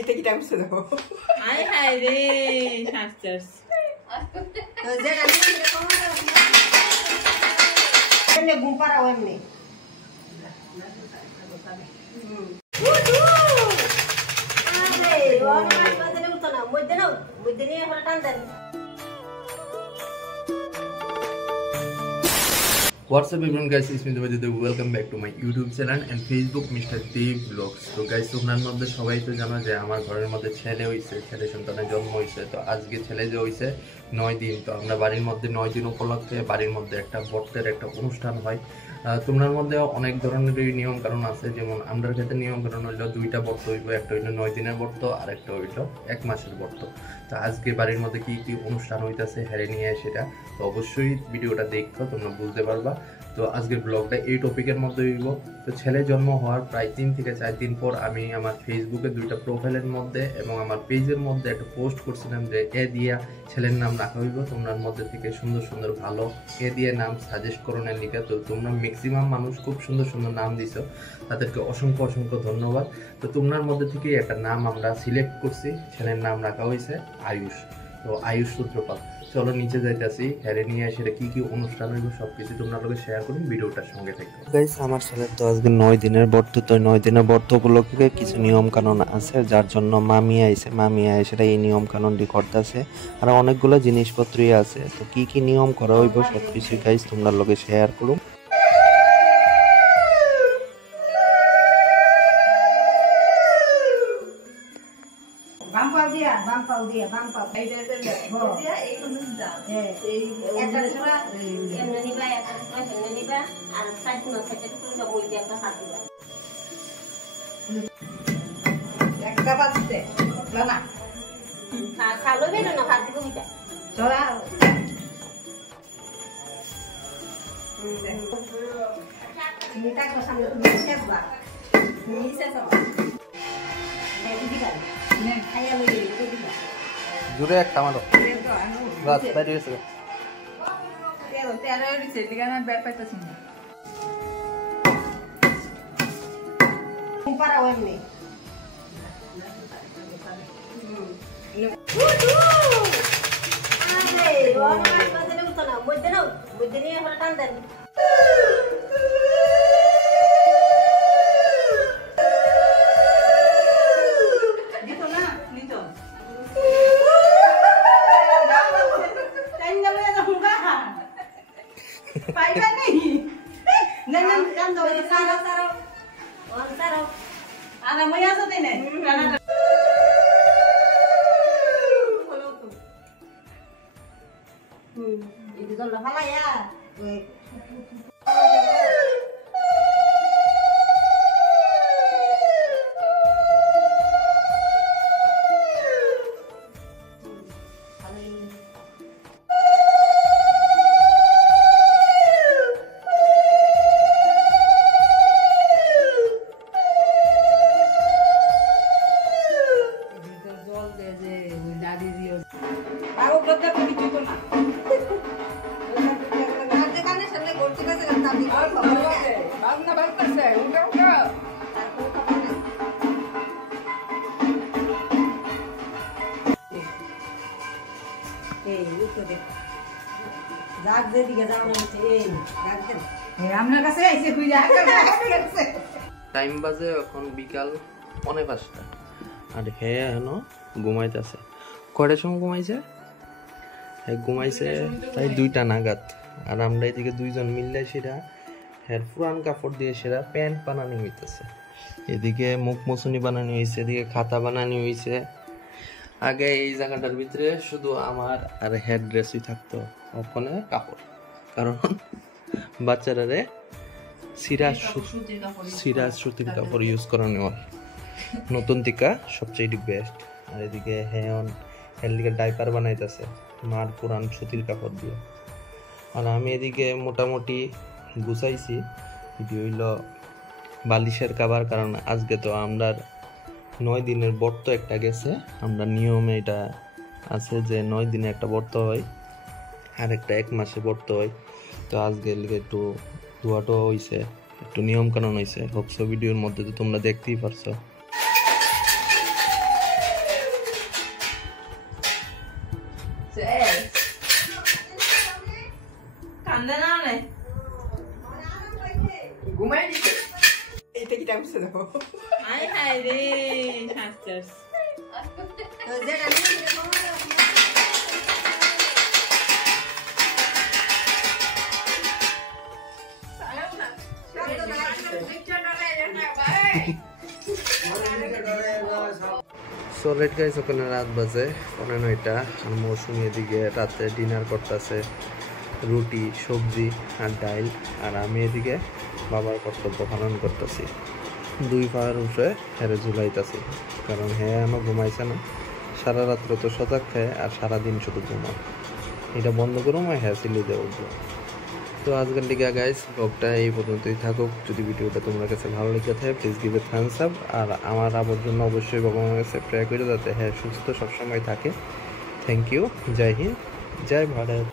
এটা কি টাইম শুরু হাই হাই রে শাস্ত্রস যেটা নিয়ে এমনি ঘুম পাড়াও এমনি What's up everyone guys, it's me Devajit. Welcome back to my YouTube channel and Facebook Mr. Dev Vlogs. So guys, তোমরা মধ্যে সবাই তো জানো যে আমার ঘরের মধ্যে ছেলে হইছে, ছেলে সন্তানের জন্ম হইছে। তো আজকে ছেলে যে হইছে 9 দিন, তো আমরা বাড়ির মধ্যে 9 দিন উপলক্ষে বাড়ির মধ্যে একটা বর্তের একটা অনুষ্ঠান হয়। তোমার মধ্যে অনেক ধরনের নিয়ম কারণ আছে, যেমন আমরা ক্ষেত্রে নিয়ম কারণ হইলো 2টা বর্ত হইব, একটা হইলো 9 দিনের বর্ত আর একটা হইলো 1 মাসের বর্ত। তো আজকে বাড়ির মধ্যে কি কি অনুষ্ঠান হইতাছে হেরে নিয়ে সেটা তো অবশ্যই ভিডিওটা দেখো, তোমরা বুঝতে পারবা। তো আজকের ব্লগটা এই টপিকের মধ্যে হইব। তো ছেলে জন্ম হওয়ার প্রায় 3 থেকে 4 দিন পর আমি আমার ফেসবুকে 2টা প্রোফাইলের মধ্যে এবং আমার পেজের মধ্যে একটা পোস্ট করছিলাম যে এ দিয়া ছেলের নাম রাখা হইব। তোমরার মধ্যে থেকে সুন্দর সুন্দর ভালো এ দিয়ে নাম সাজেস্ট করোনের লিখা। তো তোমরা ম্যাক্সিমাম মানুষ খুব সুন্দর সুন্দর নাম দিছো, তাদেরকে অসংখ্য অসংখ্য ধন্যবাদ। তো তোমার মধ্যে থেকে একটা নাম আমরা সিলেক্ট করছি, ছেলের নাম রাখা হয়েছে আয়ুষ। তো আয়ুষ সূত্রপাত। চলো নিচে যাইতেছি, হেরে নিয়ে সেটা কি কি অনুষ্ঠান হইব সবকিছু তোমরা লোকে শেয়ার করুন, ভিডিওটার সঙ্গে থাকবে। গাইস, আমার ছেলের তো আজকে 9 দিনের বর্ত। তো 9 দিনের বর্ত উপলক্ষে কিছু নিয়ম কানুন আছে, যার জন্য মামি আইসে এই নিয়ম কানুনটি করতেছে, আর অনেকগুলো জিনিসপত্রই আছে। তো কি কি নিয়ম করা হইব সবকিছু গাইস তোমরা লোকে শেয়ার করুন। বাম্পাও এইটা দিয়া এই কোন দাও এই একটা পুরো এমনি নিবা একটা এমনি নিবা আর সাইড না সাইডে পুরো বই দিয়ে একটা হাত দিবা একটা বাজতে না খালো বের না হাত দিব বিটা চলা চিনিটা কষানো নিচে বা নিচে সব এই দিবা নেন খাইয়া লই দিবা জুড়ে একটা মারো বাস বাইরে গেছে তেরো দিছে দিকে না বের পাইতাছি না পারাও এমনি মধ্যে নিয়ে টান দেন পাইবা নেই না না কাম দাও সারা সারা ওন সারা আনা মইয়া সতে নাই হলো তো এই তো লাফালায়া ওই টাইম বাজে এখন বিকাল 5:45 আর হে এখনো ঘুমাইতেছে। কয়টার সময় ঘুমাইছে? ঘুমাইছে তাই 2টা নাগাদ। আর আমরা এদিকে 2জন মিললে সেটা হের পুরান কাপড় দিয়ে সেটা প্যান্ট বানানো হইতেছে। এদিকে মুখ মুছুনি বানানো হয়েছে, এদিকে খাতা বানানো হয়েছে। আগে এই জায়গাটার ভিতরে শুধু আমার আর হেড ড্রেসই থাকতো, ওখানে কাপড়, কারণ বাচ্চারা সিরাজ সুতির কাপড় ইউজ করানো হয় নতুন টিকা সবচেয়ে বেস্ট। আর এদিকে হের দিকে ডাইপার বানাইতেছে মার পুরান সুতির কাপড় দিয়ে। আর আমি এদিকে মোটামুটি গুছাইছি, এটি হইল বালিশের কাবার, কারণ আজকে তো আমরা 9 দিনের বর্ত একটা গেছে। আমরা নিয়মে এটা আছে যে 9 দিনে একটা বর্ত হয় আর একটা 1 মাসে বর্ত হয়। তো আজকে একটু ধোয়াটো হয়েছে, একটু নিয়ম কানুন হয়েছে। হোপসো ভিডিওর মধ্যে তো তোমরা দেখতেই পারছো। আয় হায় রে শাস্ত্রস সো লেট গাইস, ওখানে রাত বাজে 9:30 আর মৌসুমি এদিকে রাতে ডিনার করতেছে, রুটি সবজি আর ডাইল, আর আমি এদিকে বাবার কর্তব্য পালন করতেছি। 2 পায়ের উপরে হেরে ঝুলাইতেছি, কারণ হ্যাঁ আমার ঘুমাইছে না, সারা রাত্র তো সজাগ খায় আর সারাদিন শুধু ঘুমায়। এটা বন্ধ করুম আর হ্যাঁ সিলি দিয়ে উঠবো। তো আজকের দিকে গাইস ব্লগটা এই পর্যন্তই থাকুক। যদি ভিডিওটা তোমার কাছে ভালো লেগে থাকে please give a thumbs up, আর আমার আবার জন্য অবশ্যই ভগবানের কাছে প্রে করে যাতে হ্যাঁ সুস্থ সবসময় থাকে। Thank you. জয় হিন্দ, জয় ভারত।